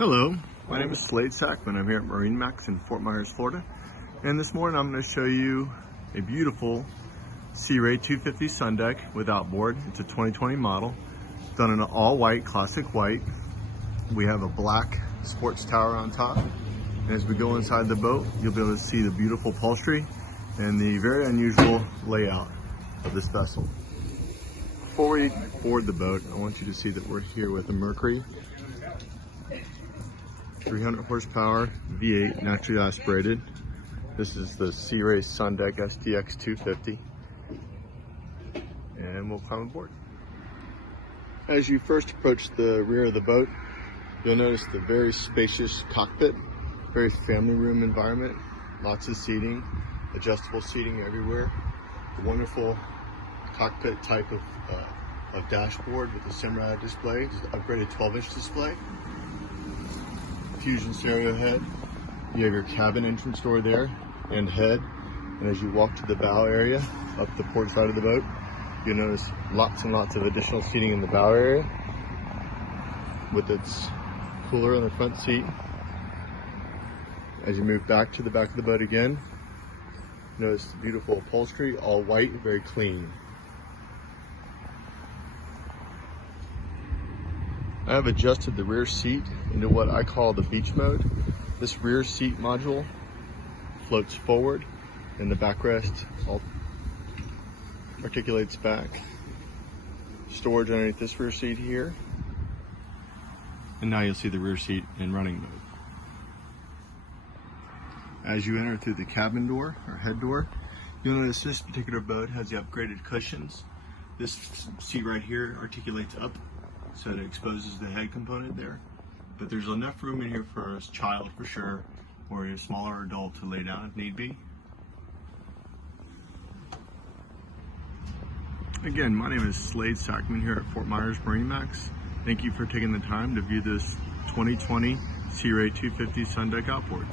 Hello, my name is Slade Sackman. I'm here at MarineMax in Fort Myers, Florida. And this morning I'm going to show you a beautiful Sea Ray 250 sun deck with outboard. It's a 2020 model, done in an all white, classic white. We have a black sports tower on top. And as we go inside the boat, you'll be able to see the beautiful upholstery and the very unusual layout of this vessel. Before we board the boat, I want you to see that we're here with a Mercury 300 horsepower V8 naturally aspirated. This is the Sea Ray SDX 250. And we'll climb aboard. As you first approach the rear of the boat, you'll notice the very spacious cockpit, very family room environment, lots of seating, adjustable seating everywhere. The wonderful cockpit type of dashboard with a samurai display, just upgraded 12-inch display. Fusion stereo head. You have your cabin entrance door there and head. And as you walk to the bow area, up the port side of the boat, you'll notice lots and lots of additional seating in the bow area with its cooler on the front seat. As you move back to the back of the boat again, notice the beautiful upholstery, all white, very clean. I have adjusted the rear seat into what I call the beach mode. This rear seat module floats forward and the backrest articulates back. Storage underneath this rear seat here. And now you'll see the rear seat in running mode. As you enter through the cabin door or head door, you'll notice this particular boat has the upgraded cushions. This seat right here articulates up, so it exposes the head component there. But there's enough room in here for a child for sure, or a smaller adult to lay down if need be. Again, my name is Slade Sackman here at Fort Myers MarineMax. Thank you for taking the time to view this 2020 Sea Ray 250 sun deck outboard.